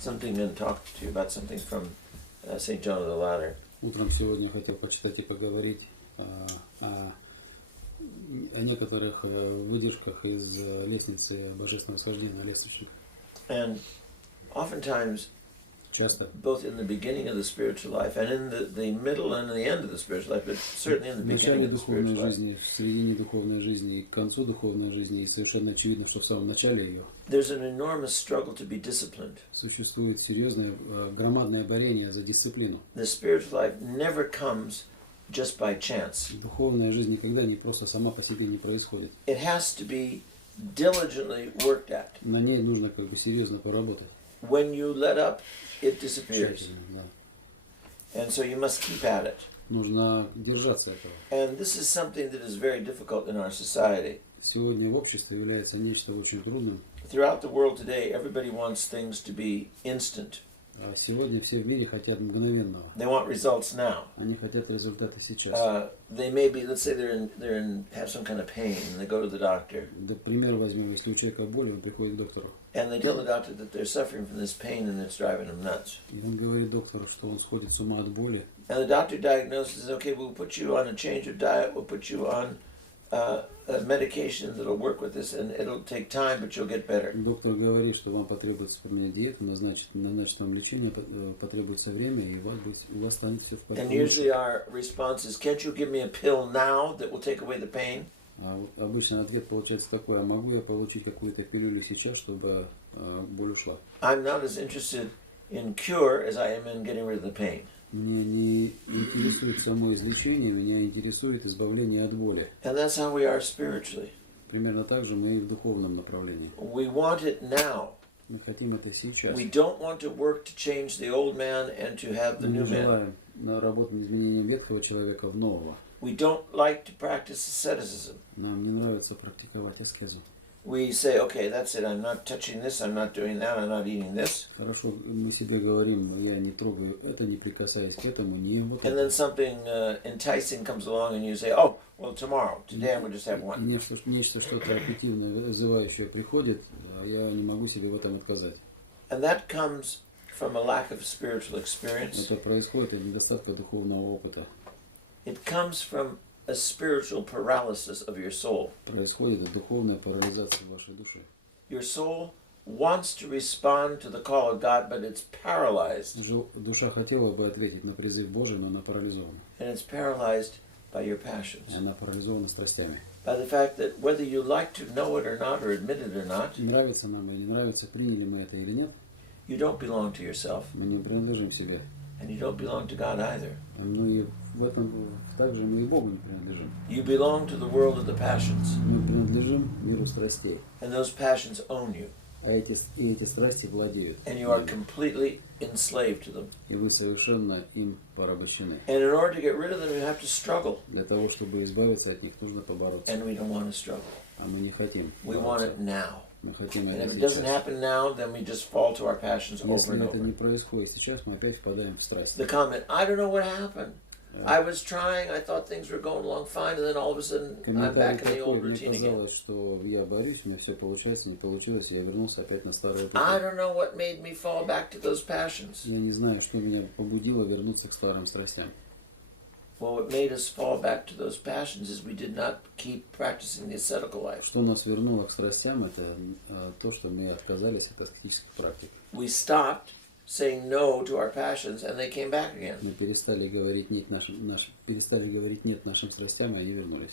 Something and talk to you about something from St. John of the Ladder. Утром сегодня хотел почитать и поговорить о некоторых выдержках из лестницы Божественного Восхождения, лестничных. And oftentimes, Часто, both in the beginning of the spiritual life and in the middle and the end of the spiritual life, but certainly in the в beginning начале of the духовной spiritual life, жизни, в середине духовной жизни и к концу духовной жизни, и совершенно очевидно, что в самом начале ее there's an enormous struggle to be disciplined. существует серьезное, громадное борение за дисциплину. The spiritual life never comes just by chance. Духовная жизнь никогда не просто сама по себе не происходит. It has to be diligently worked at. На ней нужно как бы серьезно поработать. When you let up, it disappears. Тщательно, да. And so you must keep at it. Нужно держаться этого. And this is something that is very difficult in our society. Сегодня в обществе является нечто очень трудным. Throughout the world today, everybody wants things to be instant. А сегодня все в мире хотят мгновенного. They want results now. Они хотят результаты сейчас. They may be, let's say have some kind of pain, and they go to the doctor. Да, пример возьмем, если у человека боль, он приходит к доктору. And they tell the doctor that they're suffering from this pain and it's driving them nuts. И он говорит доктору, что он сходит с ума от боли. And the doctor diagnoses, okay, we'll put you on a change of diet, we'll put you on a medication that'll work with this, and it'll take time, but you'll get better. Доктор говорит, что вам потребуется поменять диету, назначит вам лечение, потребуется время, и у вас станет все в And порядке. usually our response is, can't you give me a pill now that will take away the pain? А вот обычно ответ получается такой: а могу я получить какую-то пилюлю сейчас, чтобы боль ушла? I'm not as interested in cure as I am in getting rid of the pain. Мне не интересует само излечение, меня интересует избавление от боли. And that's how we are spiritually. Примерно так же мы и в духовном направлении. We want it now. Мы хотим это сейчас. We don't want to work to change the old man and to have the Мы new не man. желаем работать над изменением ветхого человека в нового. We don't like to practice asceticism. Нам не нравится практиковать аскезу. We say, okay, that's it, I'm not touching this, I'm not doing that, I'm not eating this. Хорошо, мы себе говорим: я не трогаю это, не прикасаюсь к этому, не ем вот And then это. something enticing comes along and you say, oh, well, tomorrow, today I'm going to just have И one. нечто что-то аппетитное, вызывающее приходит, а я не могу себе в этом отказать. And that comes from a lack of spiritual experience. Это происходит от недостатка духовного опыта. It comes from a spiritual paralysis of your soul. Происходит от духовной парализации вашей души. Your soul wants to respond to the call of God, but it's paralyzed. Душа хотела бы ответить на призыв Божий, но она парализована. And it's paralyzed by your passions. Она парализована страстями. By the fact that whether you like to know it or not, or admit it or not, Нравится нам или не нравится, приняли мы это или нет, you don't belong to yourself. мы не принадлежим себе. And you don't belong to God either. Ну и в этом также мы и Богу не принадлежим. You belong to the world of the passions. Мы принадлежим миру страстей. And those passions own you. А эти страсти владеют. And you are completely enslaved to them. И вы совершенно им порабощены. And in order to get rid of them, you have to struggle. Для того, чтобы избавиться от них, нужно побороться. And we don't want to struggle. А мы не хотим We want бороться. it now. Мы хотим And это if it doesn't сейчас. happen now, then we just fall to our passions over Если and это не over. происходит сейчас, мы опять впадаем в страсть. The comment, I don't know what happened. I was trying, I thought things were going along fine, and then all of a sudden I'm Комментарий back in the такой: old мне routine again. казалось, что я борюсь, у меня все получается, не получилось, я вернулся опять на старую I путь. don't know what made me fall back to those passions. Я не знаю, что меня побудило вернуться к старым страстям. Well, what made us fall back to those passions is we did not keep practicing the ascetical life. Что нас вернуло к страстям, это то, что мы отказались от аскетических практик. We stopped saying no to our passions, and they came back again. Мы перестали говорить нет нашим страстям, и они вернулись.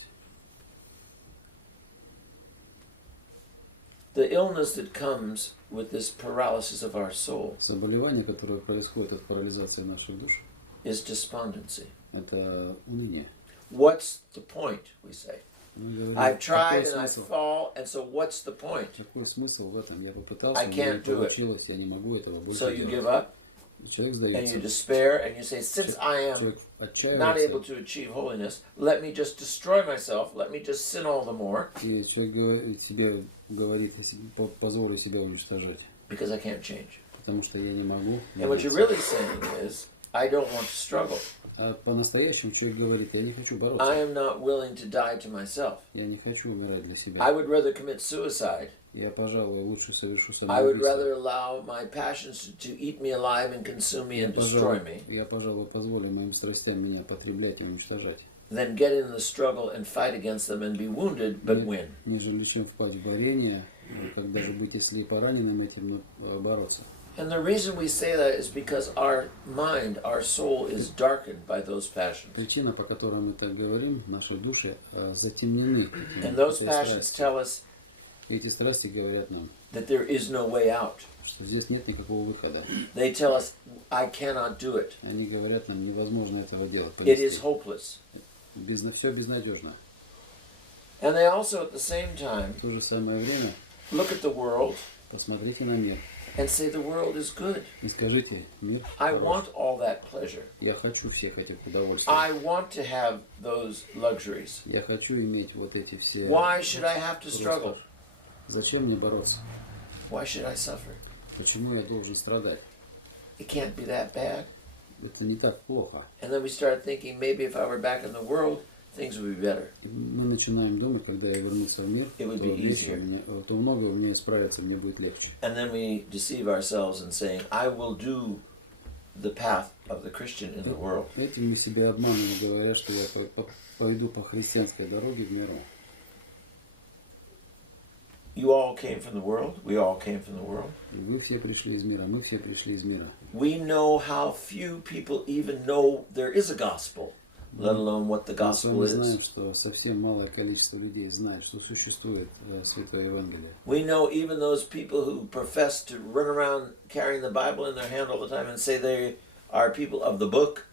The illness that comes with this paralysis of our soul Заболевание, которое происходит от парализации наших душ, is despondency. это уныние. What's the point, we say? Мы говорим, I've tried какой and I смысл? fall, and so what's the point? Какой смысл в этом? Я попытался, I но can't не do it. получилось, я не могу этого больше So you give делать. up, Человек and you сдается. despair, and you say, since I am Человек not able отчаивается, to achieve holiness, let me just destroy myself, let me just sin all the more, и человек себе говорит: позволю себя уничтожать, because I can't change. потому что я не могу. And what you're really saying is, I don't want to struggle. А по-настоящему человек говорит: я не хочу I бороться, am not willing to die to myself. я не хочу умирать для себя. I would rather commit suicide Я, пожалуй, лучше совершу I would самоубийство. rather allow my passions to eat me alive and consume me and destroy me Я, пожалуй, позволю моим страстям меня потреблять и уничтожать, than get in the struggle and fight against them and be wounded but win. нежели чем впасть в борение, когда же быть, если и пораненным этим, но бороться. And the reason we say that is because our mind, our soul is darkened by those passions. Причина, по которой мы так говорим, наши души затемнены. And those passions tell us Эти страсти говорят нам, that there is no way out. что здесь нет никакого выхода. They tell us, I cannot do it. Они говорят нам, невозможно этого делать. It is hopeless. Все безнадежно. And they also at the same time В то же самое время look at the world посмотрите на мир and say the world is good. и скажите, мир I хорош. want all that pleasure. Я хочу всех этих удовольствий. I want to have those luxuries. Я хочу иметь вот эти все. Why should I have to struggle? Зачем мне бороться? Why should I suffer? Почему я должен страдать? It can't be that bad. Это не так плохо. And then we start thinking maybe if I were back in the world, things would be better. И мы начинаем думать, когда я вернусь в мир, It would то, be вещи easier. то многое у меня исправится, мне будет легче. And then we deceive ourselves in saying, I will do the path of the Christian in the world. Этим мы себя обманываем, говоря, что я пойду по христианской дороге в миру. You all came from the world. We all came from the world. И вы все пришли из мира, мы все пришли из мира. We know how few people even know there is a gospel, let alone what the Мы с gospel вами is. знаем, что совсем малое количество людей знает, что существует Святое Евангелие. We know even those people who profess to run around carrying the Bible in their hand all the time and say they are people of the book.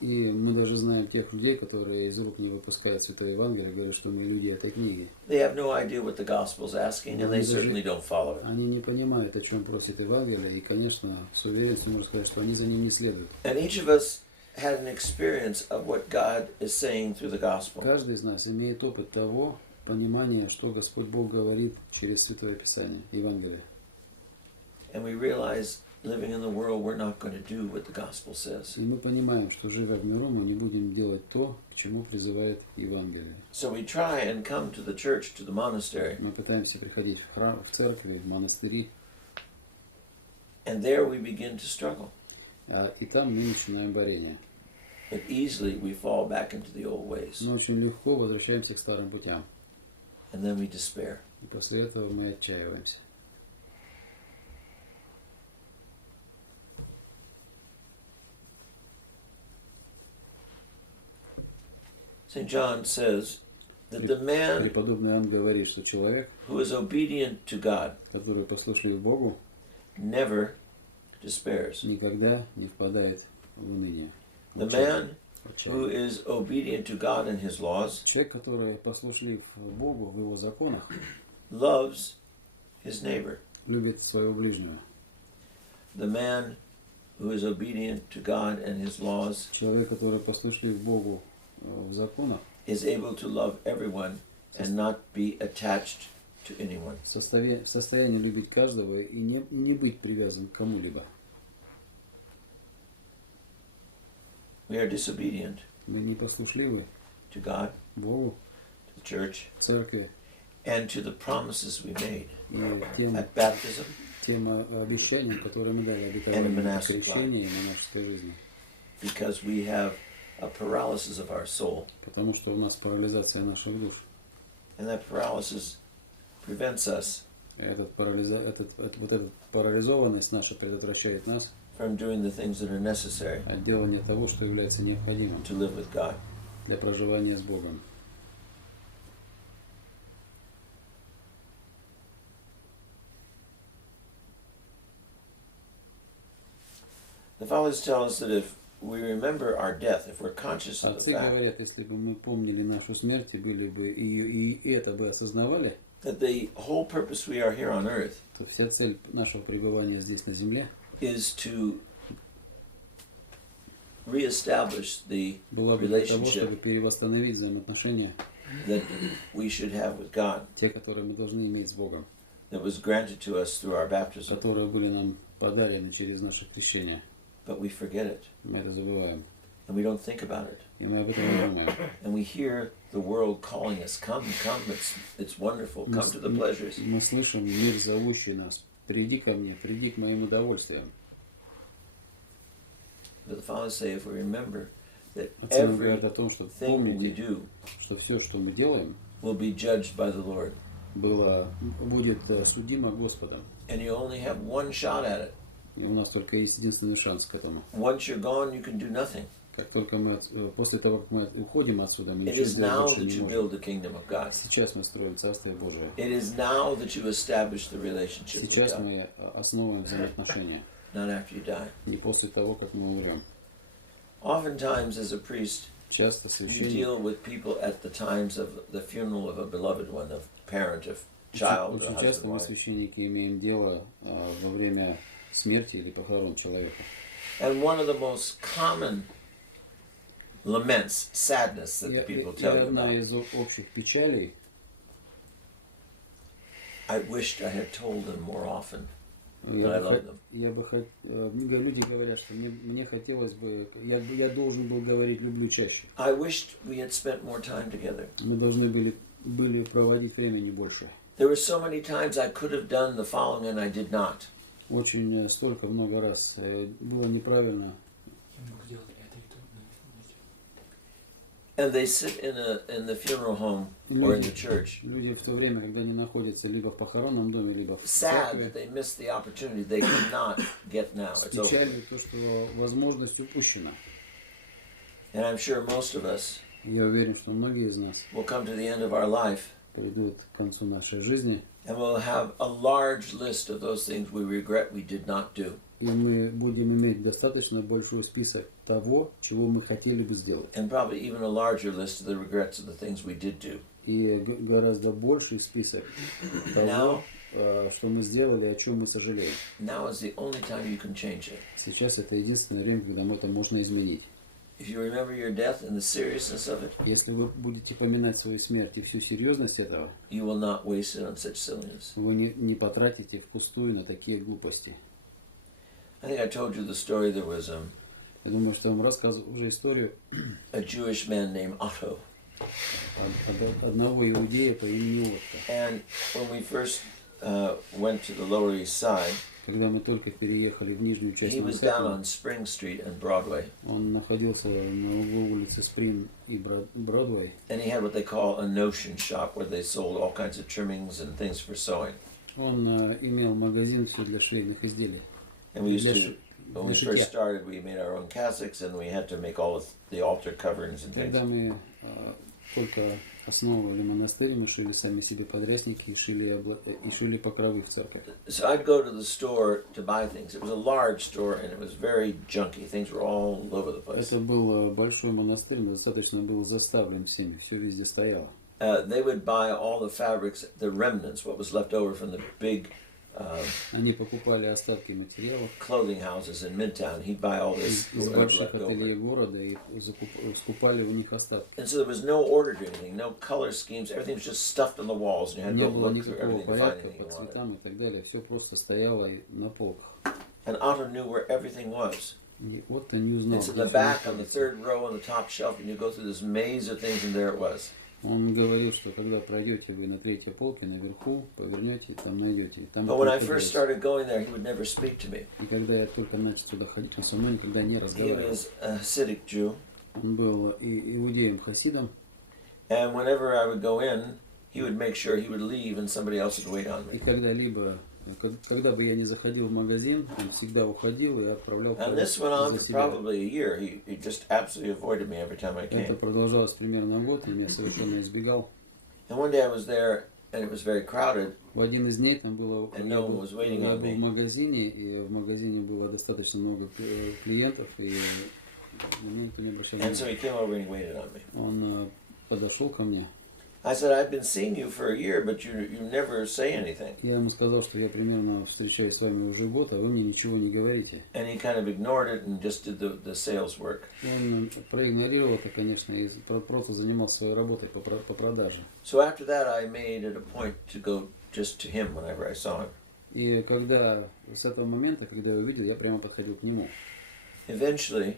И мы даже знаем тех людей, которые из рук не выпускают Святое Евангелие, говорят, что мы люди этой книги. They have no idea what the gospel is asking, and they certainly don't follow it. Они не понимают, о чем просит Евангелие, и, конечно, с уверенностью можно сказать, что они за ним не следуют. And each of us had an experience of what God is saying through the gospel. Каждый из нас имеет опыт того, понимания, что Господь Бог говорит через Святое Писание, Евангелие. And we realize living in the world, we're not going to do what the gospel says. И мы понимаем, что, живя в миру, мы не будем делать то, к чему призывает Евангелие. So we try and come to the church, to the monastery, Мы пытаемся приходить в храм, в церкви, в монастыри, and there we begin to struggle. и там мы начинаем борение. But easily we fall back into the old ways, Но очень легко возвращаемся к старым путям. and then we despair. И после этого мы отчаиваемся. St. John says that the man Преподобный Иоанн говорит, что человек, who is obedient to God, который послушлив Богу, never despairs. никогда не впадает в уныние. The man who is obedient to God and His laws Человек, который послушлив Богу в Его законах, loves his neighbor. любит своего ближнего. The man who is obedient to God and His laws Человек, который послушлив Богу в законах, is able to love everyone and not be attached to anyone. в состоянии любить каждого и не быть привязан к кому-либо. We are disobedient Мы не послушливы to God, Богу, to the church, церкви and to the promises we made и тем at baptism обещаниям, которые мы дали and in обетованием monastic life, крещения и монашеской жизни. because we have a paralysis of our soul, Потому что у нас парализация наших душ. and that paralysis prevents us Эта парализованность наша предотвращает нас from doing the things that are necessary от делания того, что является необходимым to live with God. для проживания с Богом. The fathers tell us that if we remember our death, if we're conscious of Отцы the fact говорят, если бы мы помнили нашу смерть и были бы и это бы осознавали, that the whole purpose we are here on earth то вся цель нашего пребывания здесь на земле is to reestablish the была бы для того, relationship чтобы перевосстановить взаимоотношения, that we should have with God, те, которые мы должны иметь с Богом, that was granted to us through our baptism, которые были нам подарены через наше крещение. but we forget it. Мы это забываем. and we don't think about it. И мы об этом не думаем. And we hear the world calling us, come, it's wonderful, come to the pleasures. Мы слышим мир, зовущий нас. Приди ко мне, приди к моим удовольствиям. But the fathers say, if we remember that Отцы нам говорят о том, что everything we помните, do что все, что мы делаем, will be judged by the Lord. будет судимо Господом. And you only have one shot at it. И у нас только есть единственный шанс к этому. Once you're gone, you can do nothing. Как только после того, как мы уходим отсюда, мы It ничего is сделать now больше that не you можем. build the kingdom of God. Сейчас мы строим Царствие Божие. It is now that you establish the relationship with Сейчас God, мы основываем взаимоотношения. not after you die. Не после того, как мы умрем. Oftentimes, as a priest, Часто you священник, deal with people at the times of the funeral of a beloved one, of parent, of child, or очень husband, часто мы, wife. священники, имеем дело во время смерти или похорон человека. And one of the most common laments, sadness that the people tell И you одна about. из общих печалей, I wished I had told them more often that я I бы, love them. люди говорят, что мне хотелось бы, я должен был говорить люблю чаще. I wished we had spent more time together. Мы должны были проводить времени больше. There were so many times I could have done the following and I did not. Очень много раз было неправильно. And they sit in the funeral home or in the church, Люди в то время, когда они находятся либо в похоронном доме, либо в sad церкви, that they missed the opportunity they cannot get now. с It's over. печалью то, что возможность упущена. And I'm sure most of us Я уверен, что многие из нас will come to the end of our life придут к концу нашей жизни, and we'll have a large list of those things we regret we did not do. и мы будем иметь достаточно большой список того, чего мы хотели бы сделать. And probably even a larger list of the regrets of the things we did do. И гораздо больший список того, что мы сделали, о чем мы сожалеем. Now is the only time you can change it. Сейчас это единственное время, когда это можно изменить. If you remember your death and the seriousness of it, Если вы будете поминать свою смерть и всю серьезность этого, you will not waste it on such silliness. вы не потратите впустую на такие глупости. I think I told you the story. There was Я думаю, что я вам рассказывал уже историю a Jewish man named Otto. одного иудея по имени Отто. And when we first went to the Lower East Side, Когда мы только переехали в нижнюю часть he was down Манхэттена, on Spring Street and Broadway. он находился на углу улицы Спринг и Бродвей. And he had what they call a notion shop where they sold all kinds of trimmings and things for sewing. Он имел магазин все для швейных изделий. And we used Для to, when we шитья. first started, we made our own cassocks and we had to make all of the altar coverings and things. Когда мы только основывали монастырь, мы шили сами себе подрясники и шили покровы в церковь. So I'd go to the store to buy things. It was a large store and it was very junky. Things were all over the place. Это был большой монастырь, но достаточно был заставлен всеми, все везде стояло. They would buy all the fabrics, the remnants, what was left over from the big Они покупали остатки материалов clothing houses in Midtown. He'd buy all this из whatever больших left over. ателье города и скупали у них остатки. And so there was no order to anything, no color schemes. Everything was just stuffed on the walls, and you had to Не go было look through никакого everything to find порядка anything по you wanted. цветам и так далее. Все просто стояло на полках. And Otto knew where everything was. И вот он не узнал, It's in где the всё back on the находится. third row on the top shelf, and you go through this maze of things, and there it was. Он говорил, что когда пройдете вы на третьей полке, наверху, повернете, там найдете. Там But when I это first есть. started going there, he would never speak to me. И когда я только начал сюда ходить, он со мной никогда не He разговаривал. was a Hasidic Jew, Он был иудеем-хасидом, and whenever I would go in, he would make sure he would leave, and somebody else would wait on и me. когда бы я не заходил в магазин, он всегда уходил и отправлял And this went on за for себя. probably a year. He just absolutely avoided me every time I Это came. продолжалось примерно год, и меня совершенно избегал. And one day I was there, and it was very crowded, В один из дней там было, and no one was waiting я on был me. в магазине, и в магазине было достаточно много клиентов, и на меня никто не обращал And so внимания. he came over and he waited on me. Он подошел ко мне. I said, I've been seeing you for a year, but you never say anything. Я ему сказал, что я примерно встречаюсь с вами уже год, а вы мне ничего не говорите. And he kind of ignored it and just did the sales work. Он проигнорировал это, конечно, и просто занимался своей работой по продаже. So after that, I made it a point to go just to him whenever I saw him. И с этого момента, когда я увидел, я прямо подходил к нему. Eventually,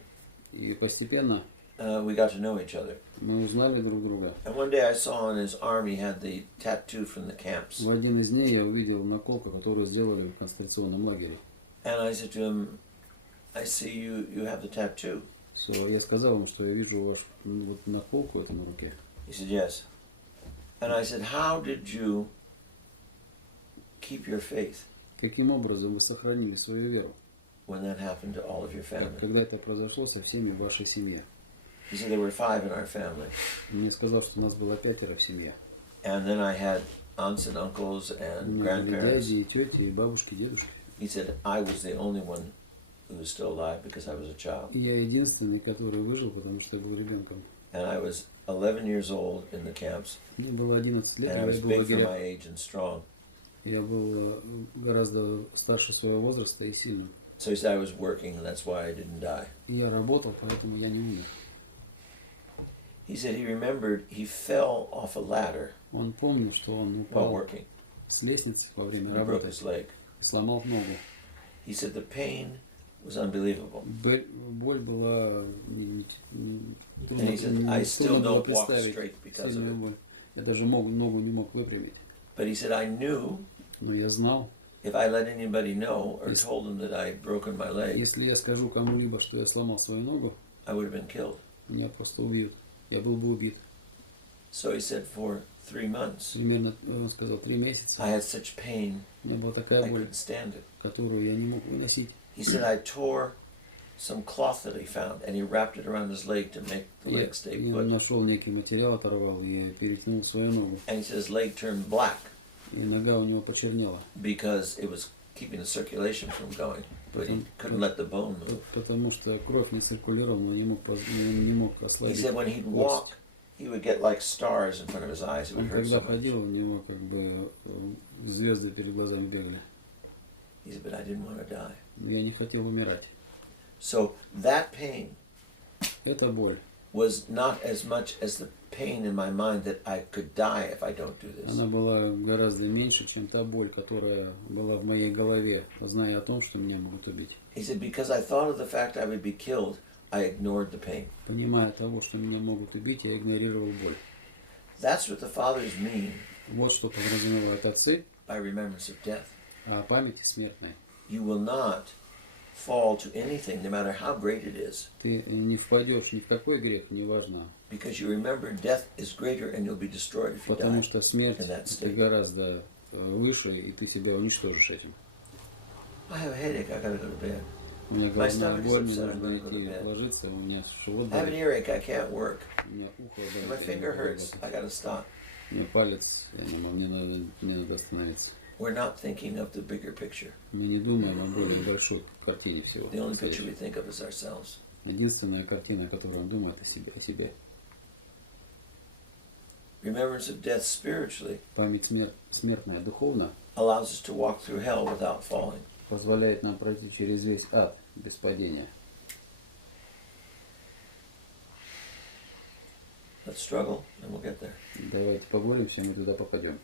И постепенно we got to know each other. мы узнали друг друга. And one day I saw on his arm he had the tattoo from the camps. В один из дней я увидел наколку, которую сделали в концентрационном лагере. And I said to him, I see you have the tattoo. So, я сказал ему, что я вижу вашу вот наколку эту на руке. He said, yes. And I said, how did you keep your faith Каким образом вы сохранили свою веру, when that happened to all of your family? когда это произошло со всеми в вашей семье? He said, there were 5 in our family. Мне сказал, что у нас было 5 в семье. And then I had aunts and uncles У and меня были grandparents. дяди и тети, и бабушки, дедушки. He said, I was the only one who was still alive because I was a child. И я единственный, который выжил, потому что я был ребенком. And I was 11 years old in the camps. Мне было 11 лет, And I я was был в big for лагерях. my age and strong. Я был гораздо старше своего возраста и сильным. So he said I was working and that's why I didn't die. И я работал, поэтому я не умер. He said he remembered he fell off a ladder Он помнил, что он while упал working. с лестницы во время He broke работы his leg. и сломал ногу. He said the pain was unbelievable. Боль была And he said, I still трудно было don't walk представить straight because of сильную it. боль. Я даже ногу не мог выпрямить. But he said, I knew Но я знал, if I let anybody know or Yes. told them that I had broken my leg, если я скажу кому-либо, что я сломал свою ногу, I would have been killed. меня просто убьют. Я был бы убит. So he said for 3 months, Примерно, он сказал, 3 месяца. I had such pain, У меня была такая I боль, couldn't stand it. которую я не мог выносить. He said I tore some cloth that he found and he wrapped it around his leg to make the leg stay Я put. нашел некий материал, оторвал, и я перетянул свою ногу. And he said his leg turned black И нога у него почернела. because it was keeping the circulation from going, but he couldn't let the bone move. Потому что кровь не циркулировала, он не мог He ослабить. said when he'd walk, he would get like stars in front of his eyes. It would Он hurt когда so much. ходил, у него как бы звезды перед глазами бегали. He said, but I didn't want to die. Но я не хотел умирать. So that pain Эта боль, was not as much as the pain in my mind that I could die if I don't do this. она была гораздо меньше, чем та боль, которая была в моей голове, зная о том, что меня могут убить. He said, because I thought of the fact I would be killed, I ignored the pain. Понимая того, что меня могут убить, я игнорировал боль. That's what the fathers mean Вот что подразумевают отцы by remembrance of death. о памяти смертной. You will not fall to anything, no matter how great it is, Ты не впадешь ни в какой грех, неважно, because you remember death is greater and you'll be destroyed if you потому die. что смерть in that это state. гораздо выше, и ты себя уничтожишь этим. I have a headache, I gotta go to bed. У меня My головная stomach is боль, мне upset, I'm нужно gonna go to идти bed. ложиться, у меня живот I have an болит, earache, I can't work. у меня ухо My болит, я не finger могу hurts, I работать. gotta stop. У меня палец, я не могу, мне надо остановиться. We're not thinking of the bigger picture. Мы не думаем о более большой картине всего. The only picture происходящего. we think of is ourselves. Единственная картина, о которой он думает, о себе. Remembrance of death spiritually Память смертная духовно allows us to walk through hell without falling. позволяет нам пройти через весь ад без падения. Let's struggle and we'll get there. Давайте поборемся, мы туда попадем.